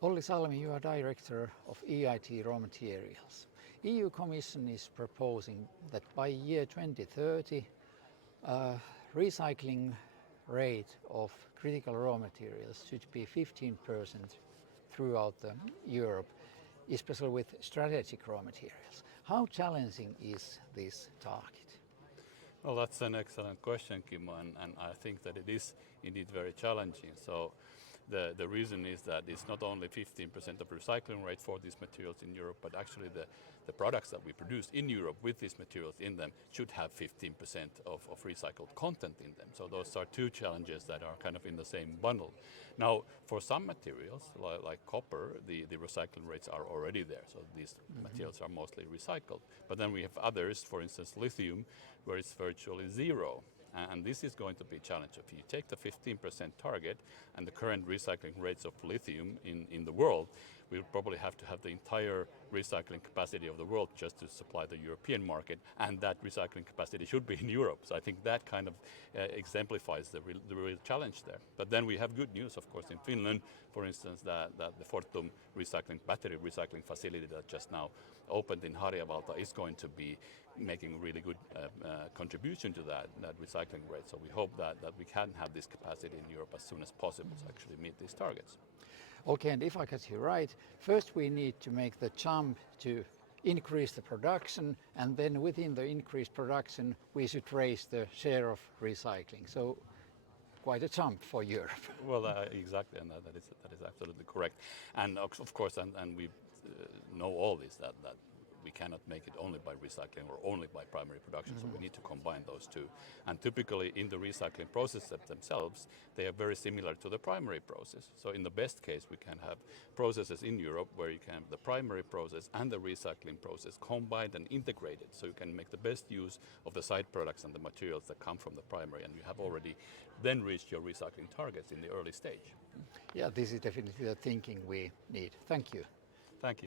Olli Salmi, you are Director of EIT RawMaterials. EU Commission is proposing that by year 2030, recycling rate of critical raw materials should be 15% throughout Europe, especially with strategic raw materials. How challenging is this target? Well, that's an excellent question, Kimmo, and I think that it is indeed very challenging. So the reason is that it's not only 15% of recycling rate for these materials in Europe, but actually the products that we produce in Europe with these materials in them should have 15% of recycled content in them. So those are two challenges that are kind of in the same bundle. Now, for some materials, like copper, the recycling rates are already there. So these materials are mostly recycled. But then we have others, for instance, lithium, where it's virtually zero. And this is going to be a challenge. If you take the 15% target and the current recycling rates of lithium in the world, we would probably have to have the entire recycling capacity of the world just to supply the European market, and that recycling capacity should be in Europe. So I think that kind of exemplifies the real challenge there. But then we have good news, of course, in Finland, for instance, that the Fortum battery recycling facility that just now opened in Harjavalta is going to be making a really good contribution to that recycling rate. So we hope that we can have this capacity in Europe as soon as possible to actually meet these targets. Okay, and if I get you right, first we need to make the jump to increase the production, and then within the increased production we should raise the share of recycling. So quite a jump for Europe. Well, exactly, and that is absolutely correct. And of course, and we know all this, that we cannot make it only by recycling or only by primary production, so we need to combine those two. And typically in the recycling processes themselves, they are very similar to the primary process. So in the best case, we can have processes in Europe where you can have the primary process and the recycling process combined and integrated, so you can make the best use of the side products and the materials that come from the primary, and you have already then reached your recycling targets in the early stage. Yeah, this is definitely the thinking we need. Thank you. Thank you.